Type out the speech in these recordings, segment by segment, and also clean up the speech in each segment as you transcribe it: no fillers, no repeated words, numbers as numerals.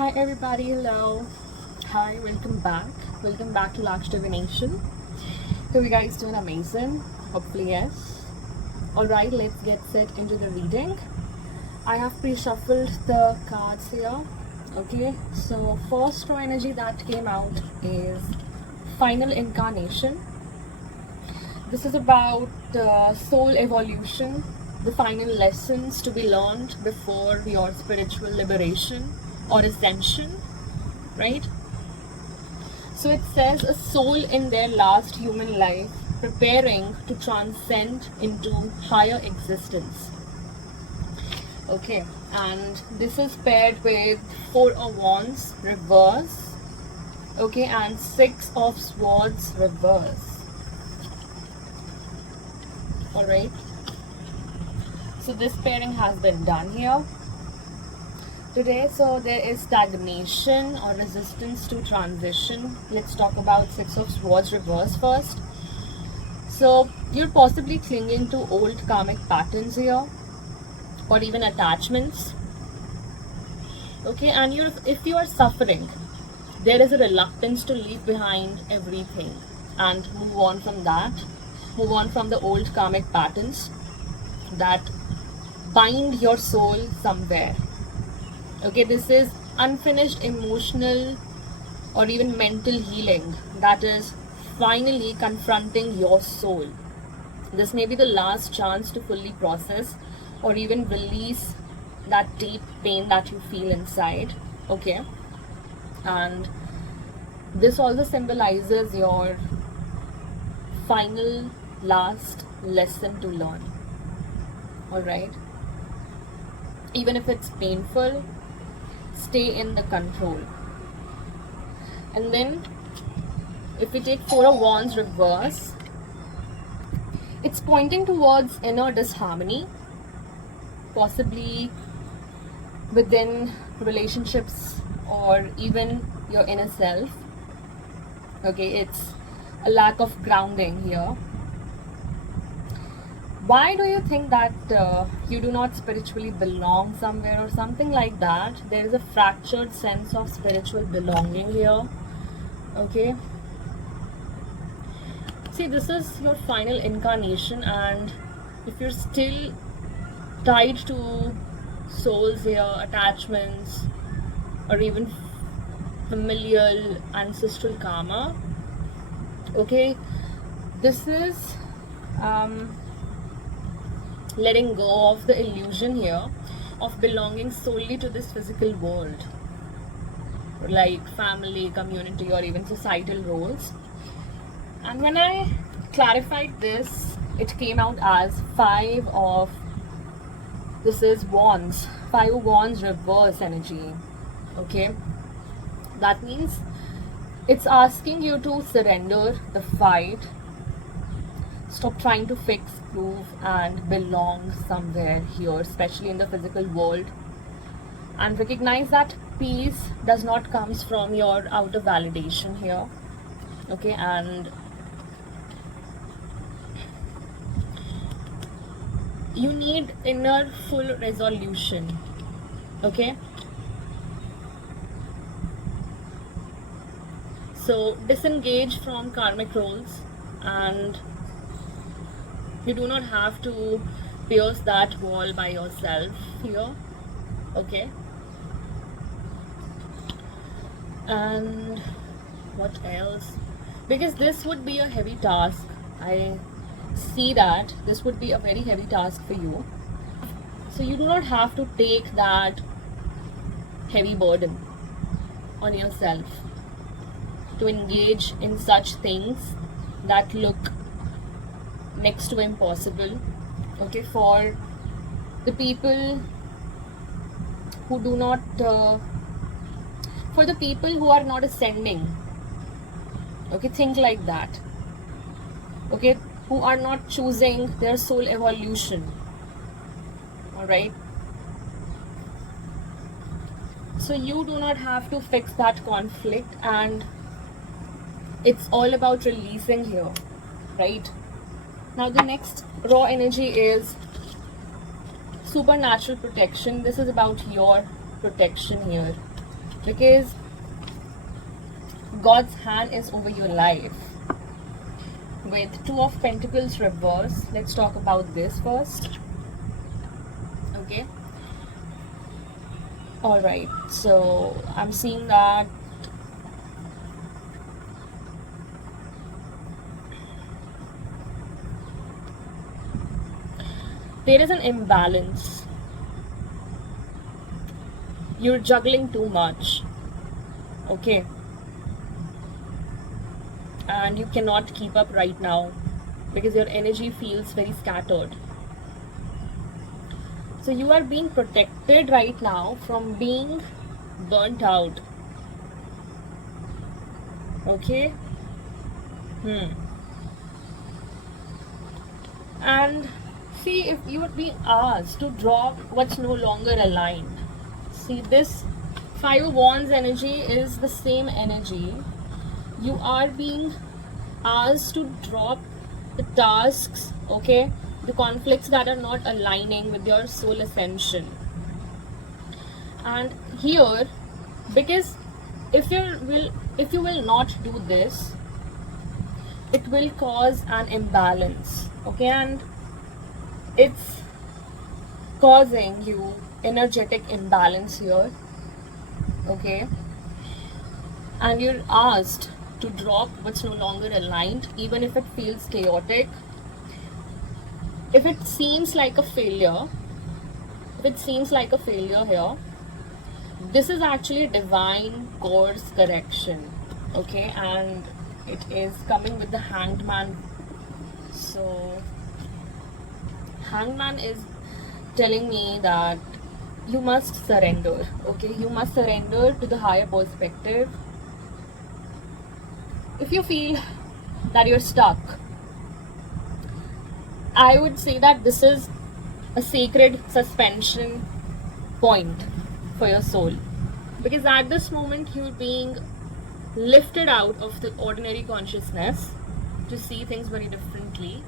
Hi everybody, hello. Hi, welcome back to Luxe Divination. Hope you guys doing amazing. Hopefully yes. Alright, let's get set into the reading. I have pre-shuffled the cards here. Okay, so first raw energy that came out is Final Incarnation. This is about soul evolution, the final lessons to be learned before your spiritual liberation or ascension, right? So it says a soul in their last human life preparing to transcend into higher existence. Okay, and this is paired with 4 of Wands reverse, okay, and 6 of Swords reverse. Alright, so this pairing has been done here today. So there is stagnation or resistance to transition. Let's talk about 6 of Swords reverse first. So you're possibly clinging to old karmic patterns here, or even attachments. Okay, and if you are suffering, there is a reluctance to leave behind everything and move on from that. Move on from the old karmic patterns that bind your soul somewhere. Okay, this is unfinished emotional or even mental healing that is finally confronting your soul. This may be the last chance to fully process or even release that deep pain that you feel inside. Okay, and this also symbolizes your final last lesson to learn. All right, even if it's painful, stay in the control. And then if we take 4 of Wands reverse, it's pointing towards inner disharmony, possibly within relationships or even your inner self. Okay, it's a lack of grounding here. Why do you think that you do not spiritually belong somewhere or something like that? There is a fractured sense of spiritual belonging here. Okay, see, this is your final incarnation, and if you're still tied to souls here, attachments, or even familial ancestral karma, okay, this is letting go of the illusion here of belonging solely to this physical world, like family, community, or even societal roles. And when I clarified this, it came out as 5 of, this is Wands, 5 of Wands reverse energy. Okay, that means it's asking you to surrender the fight, stop trying to fix, prove, and belong somewhere here, especially in the physical world, and recognize that peace does not comes from your outer validation here. Okay, and you need inner full resolution. Okay, so disengage from karmic roles, and you do not have to pierce that wall by yourself here. Okay, and what else? Because this would be a heavy task. I see that this would be a very heavy task for you. So you do not have to take that heavy burden on yourself to engage in such things that look next to impossible. Okay, for the people who do not for the people who are not ascending, okay, think like that. Okay, who are not choosing their soul evolution. All right, so you do not have to fix that conflict, and it's all about releasing here, right? Now the next raw energy is supernatural protection. This is about your protection here. because God's hand is over your life. With Two of Pentacles reverse, let's talk about this first. Okay. Alright, so I'm seeing that there is an imbalance. You're juggling too much. Okay. And you cannot keep up right now because your energy feels very scattered. So you are being protected right now from being burnt out. Okay. And see, if you would be asked to drop what's no longer aligned. See, this Five of Wands energy is the same energy. You are being asked to drop the tasks, okay, the conflicts that are not aligning with your soul ascension. And here, because if you will not do this, it will cause an imbalance, okay, and it's causing you energetic imbalance here, okay, and you're asked to drop what's no longer aligned, even if it feels chaotic, if it seems like a failure. Here, this is actually a divine course correction, okay, and it is coming with the Hanged Man. So Hanged Man is telling me that you must surrender, okay, you must surrender to the higher perspective. If you feel that you're stuck, I would say that this is a sacred suspension point for your soul, because at this moment you're being lifted out of the ordinary consciousness to see things very differently,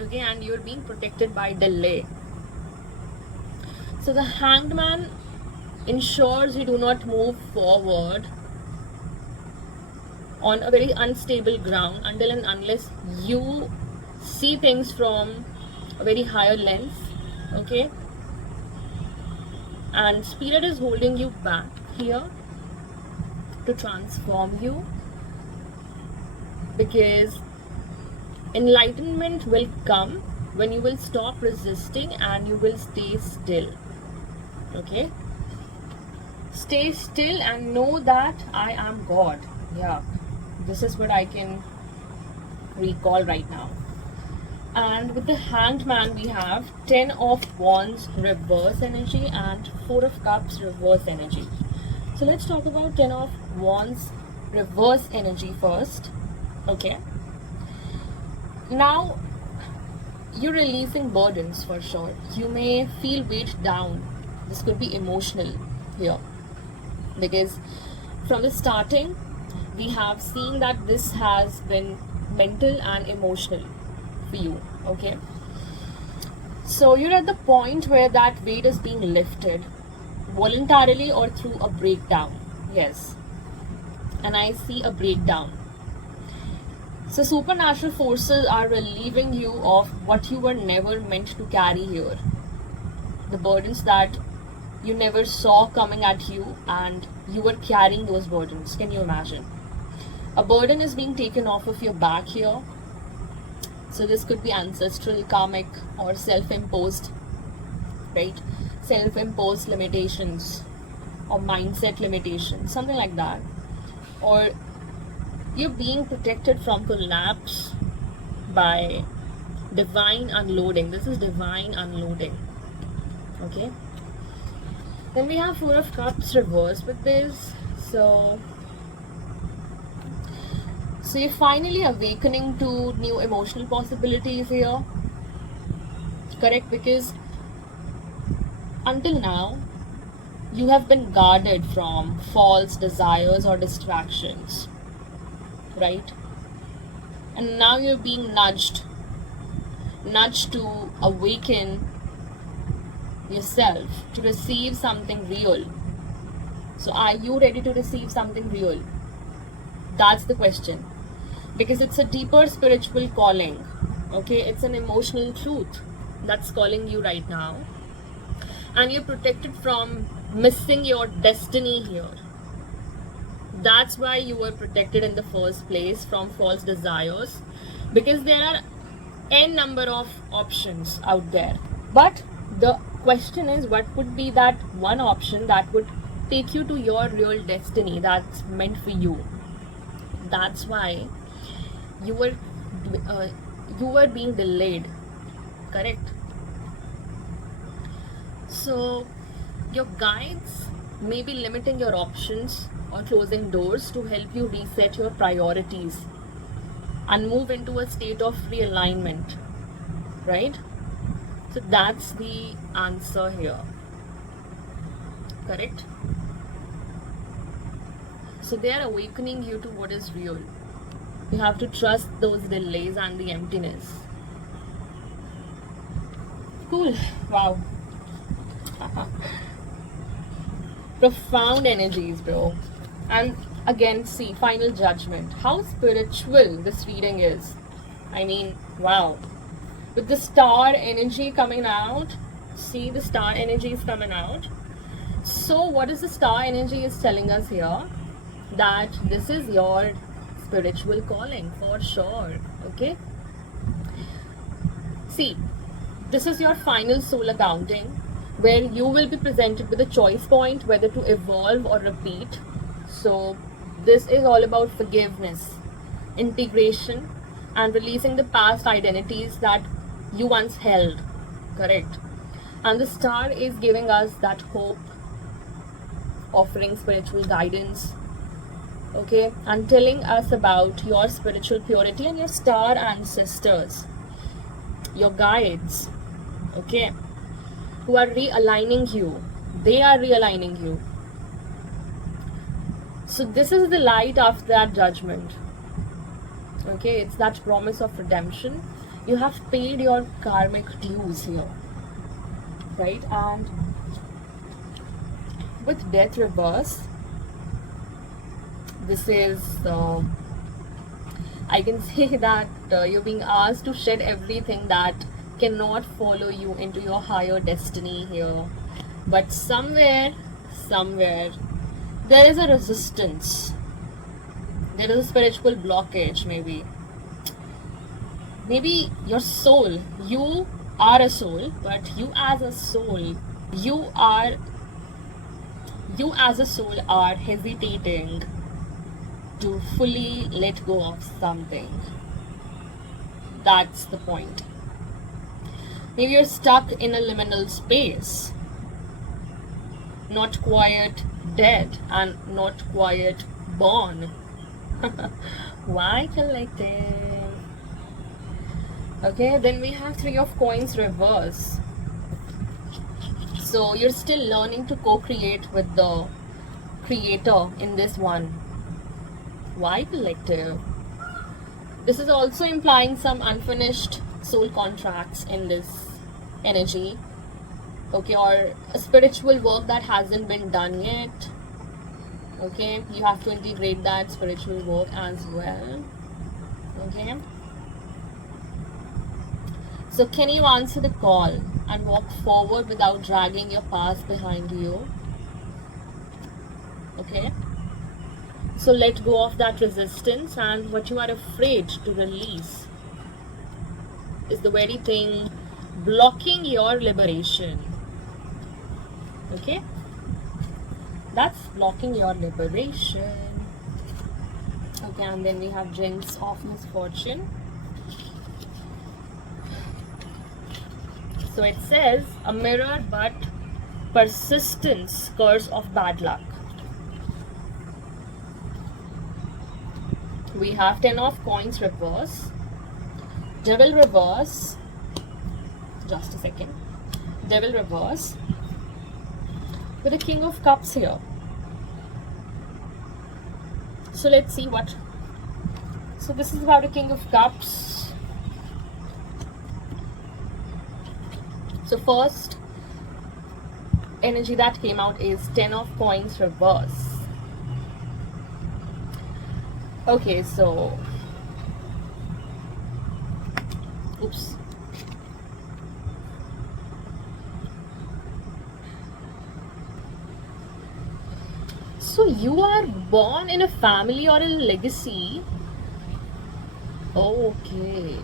okay, and you're being protected by delay. So the Hanged Man ensures you do not move forward on a very unstable ground until and unless you see things from a very higher lens, okay, and Spirit is holding you back here to transform you, because enlightenment will come when you will stop resisting and you will stay still, okay, stay still and know that I am God. Yeah, this is what I can recall right now. And with the Hanged Man, we have 10 of Wands reverse energy and 4 of Cups reverse energy. So let's talk about 10 of Wands reverse energy first. Okay. Now, you're releasing burdens for sure. You may feel weighed down. This could be emotional here, because from the starting, we have seen that this has been mental and emotional for you, okay. So you're at the point where that weight is being lifted voluntarily or through a breakdown. Yes, and I see a breakdown. So supernatural forces are relieving you of what you were never meant to carry here, the burdens that you never saw coming at you, and you were carrying those burdens. Can you imagine? A burden is being taken off of your back here. So this could be ancestral, karmic, or self-imposed, right? Self-imposed limitations or mindset limitations, something like that. Or you're being protected from collapse by divine unloading. This is divine unloading, okay? Then we have 4 of Cups reverse with this. So you're finally awakening to new emotional possibilities here. Correct? Because until now, you have been guarded from false desires or distractions. Right? And now you're being nudged to awaken yourself, to receive something real. So are you ready to receive something real? That's the question. Because it's a deeper spiritual calling. Okay, it's an emotional truth that's calling you right now. And you're protected from missing your destiny here. That's why you were protected in the first place from false desires, because there are n number of options out there. But the question is, what would be that one option that would take you to your real destiny that's meant for you? That's why you were being delayed, correct? So your guides may be limiting your options or closing doors to help you reset your priorities and move into a state of realignment, right? So that's the answer here, correct? So they are awakening you to what is real. You have to trust those delays and the emptiness. Cool. Wow. Profound energies, bro. And again, see, final judgment. How spiritual this reading is. I mean, wow. With the star energy coming out, see, the star energy is coming out. So what is the star energy is telling us here? That this is your spiritual calling for sure. Okay, see, this is your final soul accounting, where you will be presented with a choice point whether to evolve or repeat. So this is all about forgiveness, integration, and releasing the past identities that you once held, correct? And the star is giving us that hope, offering spiritual guidance, okay, and telling us about your spiritual purity and your star ancestors, your guides, okay, who are realigning you. They are realigning you. So this is the light after that judgment, okay? It's that promise of redemption. You have paid your karmic dues here, right? And with death reverse, this is I can say that you're being asked to shed everything that cannot follow you into your higher destiny here. But somewhere there is a resistance. There is a spiritual blockage, maybe your soul. You are a soul, but you as a soul are hesitating to fully let go of something. That's the point. Maybe you're stuck in a liminal space, not quite dead and not quite born. Why collective? Okay, then we have Three of Coins reverse. So you're still learning to co-create with the creator in this one. Why collective? This is also implying some unfinished soul contracts in this energy, okay, or a spiritual work that hasn't been done yet. Okay, you have to integrate that spiritual work as well. Okay, so can you answer the call and walk forward without dragging your past behind you? Okay, so let go of that resistance, and what you are afraid to release is the very thing blocking your liberation. Okay, that's blocking your liberation. Okay, and then we have Jinx of Misfortune. So it says a mirror but persistence curse of bad luck. We have 10 of Coins reverse, Devil reverse, just a second, Devil reverse, with the King of Cups here. So let's see what. So this is about the King of Cups. So first, energy that came out is 10 of coins reverse. Okay, so oops. So you are born in a family or a legacy. Okay.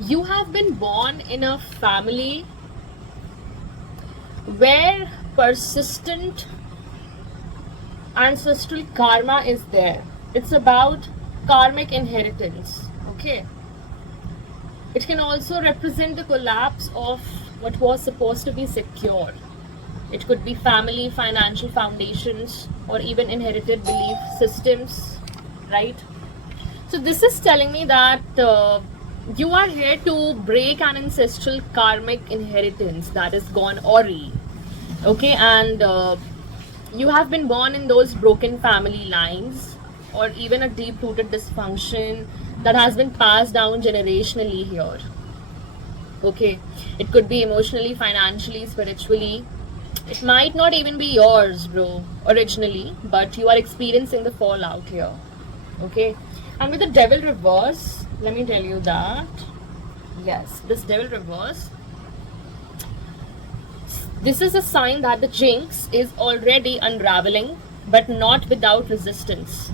You have been born in a family where persistent ancestral karma is there. It's about karmic inheritance. Okay. It can also represent the collapse of what was supposed to be secure. It could be family, financial foundations, or even inherited belief systems, right? So this is telling me that you are here to break an ancestral karmic inheritance that is gone awry. Okay, and you have been born in those broken family lines, or even a deep-rooted dysfunction that has been passed down generationally here. Okay, it could be emotionally, financially, spiritually. It might not even be yours, bro, originally, but you are experiencing the fallout here. Okay, and with the devil reverse, let me tell you that yes, this devil reverse, this is a sign that the jinx is already unraveling, but not without resistance.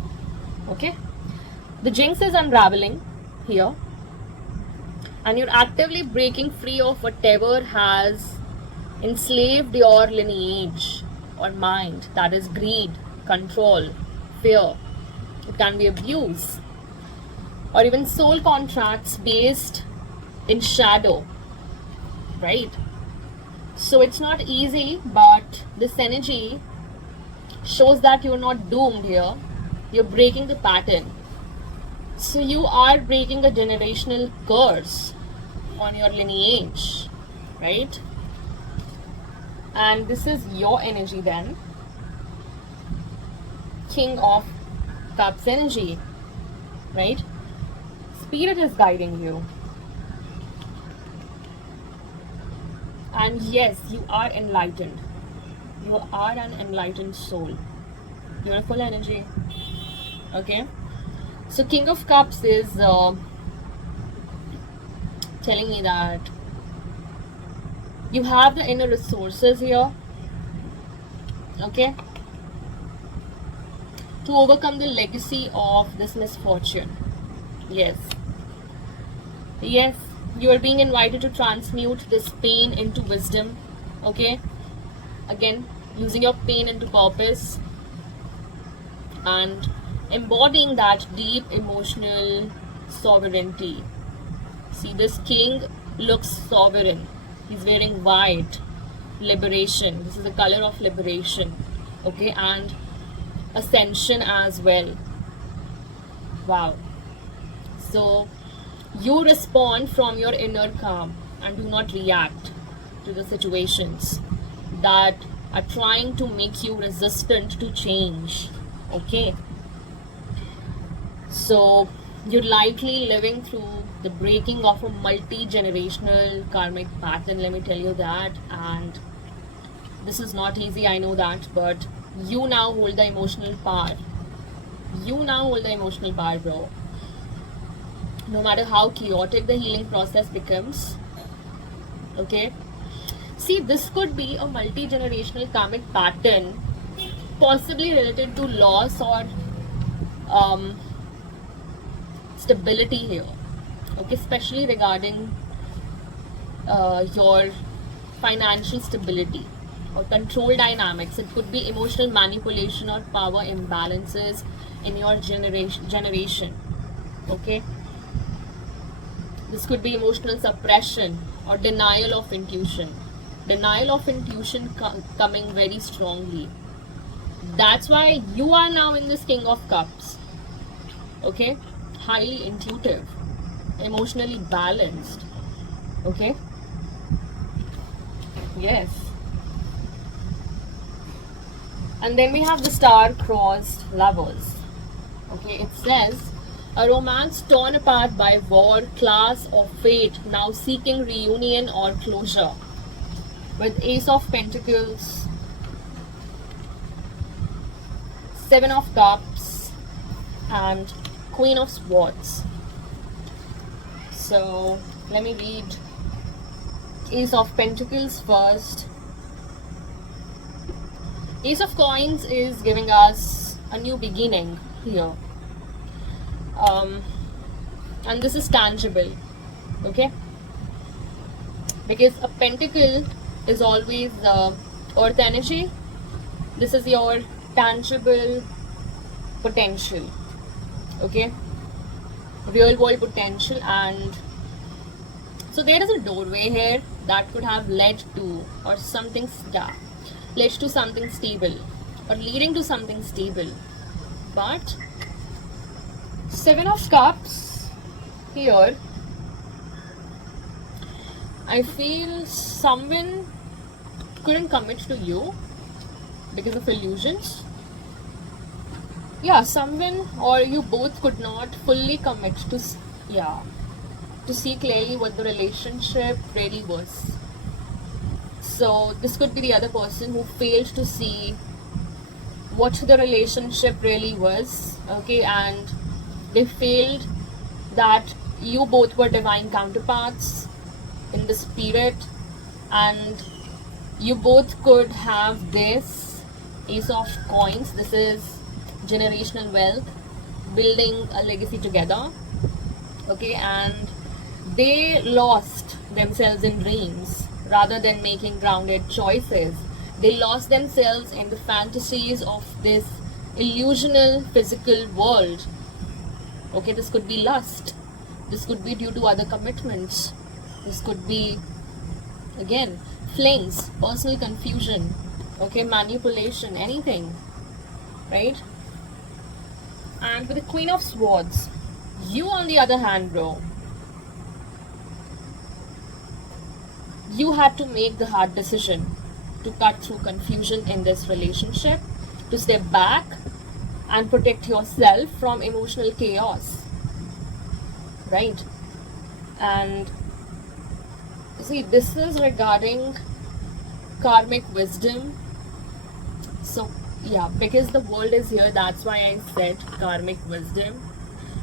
Okay, the jinx is unraveling here, and you're actively breaking free of whatever has enslaved your lineage or mind. That is greed, control, fear. It can be abuse, or even soul contracts based in shadow, right? So it's not easy, but this energy shows that you're not doomed here. You're breaking the pattern. So you are breaking a generational curse on your lineage, right? And this is your energy then. King of Cups energy, right? Spirit is guiding you. And yes, you are enlightened. You are an enlightened soul. You're a full energy. Okay. So King of Cups is telling me that you have the inner resources here. Okay. To overcome the legacy of this misfortune. Yes. Yes. You are being invited to transmute this pain into wisdom. Okay. Again, using your pain into purpose and embodying that deep emotional sovereignty. See, this king looks sovereign. He's wearing white. Liberation. This is the color of liberation. Okay, and ascension as well. Wow. So you respond from your inner calm and do not react to the situations that are trying to make you resistant to change. Okay, so you're likely living through the breaking of a multi-generational karmic pattern, let me tell you that. And this is not easy, I know that, but you now hold the emotional power. You now hold the emotional power, bro. No matter how chaotic the healing process becomes. Okay, see, this could be a multi-generational karmic pattern, possibly related to loss or stability here. Okay, especially regarding your financial stability or control dynamics. It could be emotional manipulation or power imbalances in your generation. Okay, this could be emotional suppression or denial of intuition. Denial of intuition coming very strongly. That's why you are now in this King of Cups. Okay, highly intuitive, emotionally balanced. Okay, yes. And then we have the star-crossed lovers. Okay, it says A romance torn apart by war, class, or fate, now seeking reunion or closure. With Ace of Pentacles, Seven of Cups, and Queen of Swords. So let me read Ace of Pentacles first. Ace of Coins is giving us a new beginning here. And this is tangible, okay? Because a pentacle is always earth energy. This is your tangible potential, okay? Real world potential. And so there is a doorway here that could have led to, or something, yeah, led to something stable, or leading to something stable. But Seven of Cups here, I feel someone couldn't commit to you because of illusions. Yeah, someone or you both could not fully commit to, yeah, to see clearly what the relationship really was. So this could be the other person who failed to see what the relationship really was, okay, and they failed that you both were divine counterparts in the spirit, and you both could have this Ace of Coins. This is generational wealth, building a legacy together, okay, and they lost themselves in dreams rather than making grounded choices. They lost themselves in the fantasies of this illusional physical world. Okay, this could be lust. This could be due to other commitments. This could be, again, flings, personal confusion, okay, manipulation, anything, right? And with the Queen of Swords, you on the other hand, bro, you had to make the hard decision to cut through confusion in this relationship, to step back and protect yourself from emotional chaos, right? And see, this is regarding karmic wisdom. So yeah, because the world is here, that's why I said karmic wisdom,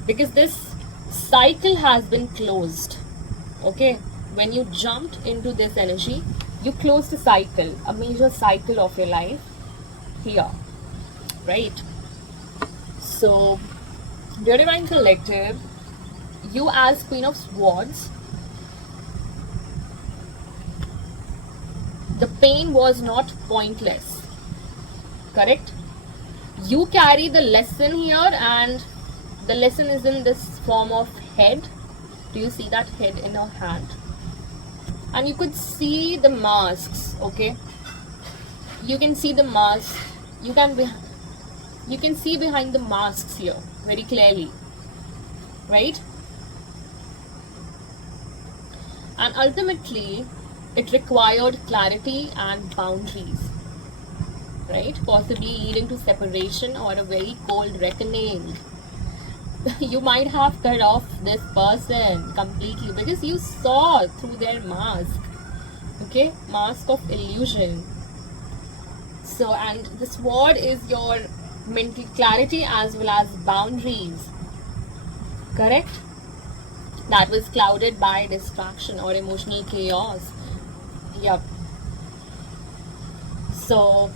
because this cycle has been closed, okay? When you jumped into this energy, you closed a cycle, a major cycle of your life here, right? So dear divine collective, you as Queen of Swords, the pain was not pointless, correct? You carry the lesson here, and the lesson is in this form of head. Do you see that head in your hand? And you could see the masks, okay? You can see the mask. You can see behind the masks here very clearly, right? And ultimately, it required clarity and boundaries, right? Possibly leading to separation or a very cold reckoning. You might have cut off this person completely because you saw through their mask, okay? Mask of illusion. So, and the sword is your mental clarity as well as boundaries, correct? That was clouded by distraction or emotional chaos. Yep. So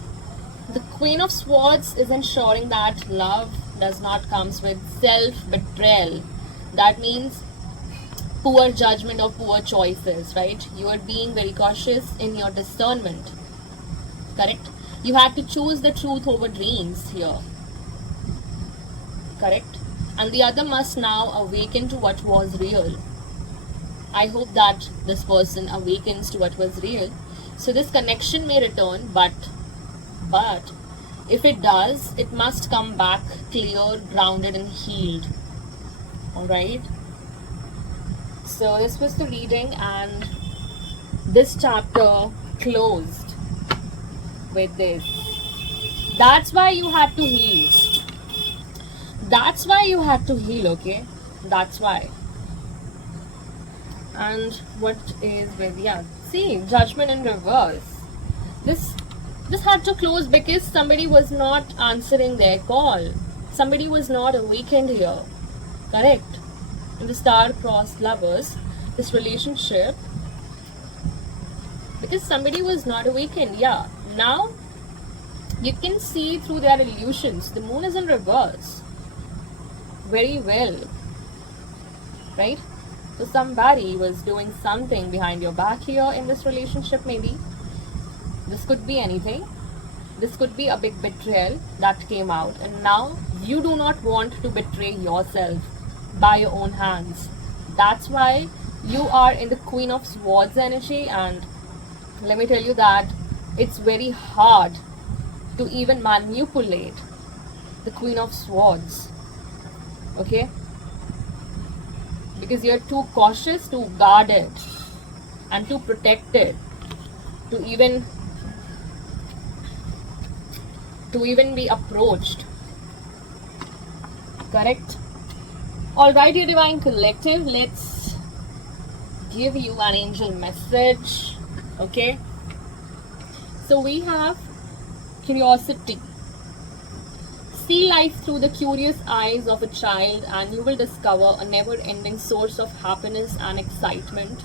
the Queen of Swords is ensuring that love does not comes with self-betrayal. That means poor judgment or poor choices, right? You are being very cautious in your discernment, correct? You have to choose the truth over dreams here, correct? And the other must now awaken to what was real. I hope that this person awakens to what was real. So this connection may return, but if it does, it must come back clear, grounded, and healed. Alright? So this was the reading, and this chapter closed with this. That's why you had to heal. That's why you had to heal, okay? That's why. And what is with, yeah, see, judgment in reverse. This had to close because somebody was not answering their call. Somebody was not awakened here. Correct? In the star-crossed lovers, this relationship, because somebody was not awakened. Yeah, now you can see through their illusions. The moon is in reverse. Very well. Right? So somebody was doing something behind your back here in this relationship, maybe. This could be anything. This could be a big betrayal that came out, and now you do not want to betray yourself by your own hands. That's why you are in the Queen of Swords energy, and let me tell you that it's very hard to even manipulate the Queen of Swords. Okay? Because you're too cautious, too guarded, and too protected to even be approached. Correct? Alright, your divine collective, let's give you an angel message. Okay? So we have curiosity. See life through the curious eyes of a child, and you will discover a never-ending source of happiness and excitement.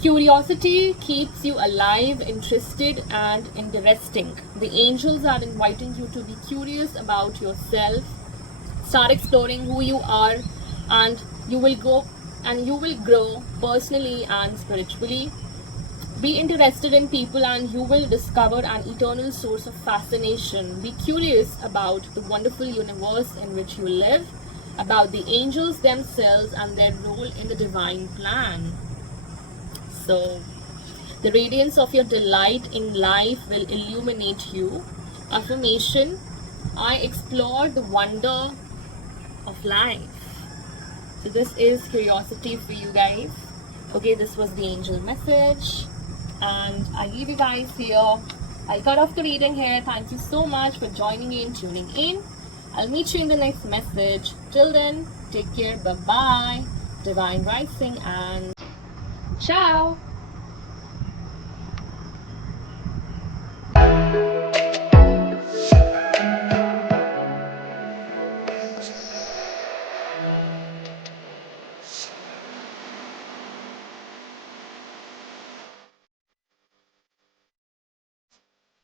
Curiosity keeps you alive, interested, and interesting. The angels are inviting you to be curious about yourself. Start exploring who you are, and you will grow personally and spiritually. Be interested in people, and you will discover an eternal source of fascination. Be curious about the wonderful universe in which you live, about the angels themselves and their role in the divine plan. So, the radiance of your delight in life will illuminate you. Affirmation: I explore the wonder of life. So this is curiosity for you guys. Okay, this was the angel message, and I leave you guys here. I'll cut off the reading here. Thank you so much for joining in, tuning in. I'll meet you in the next message. Till then, take care. Bye bye. Divine rising and ciao.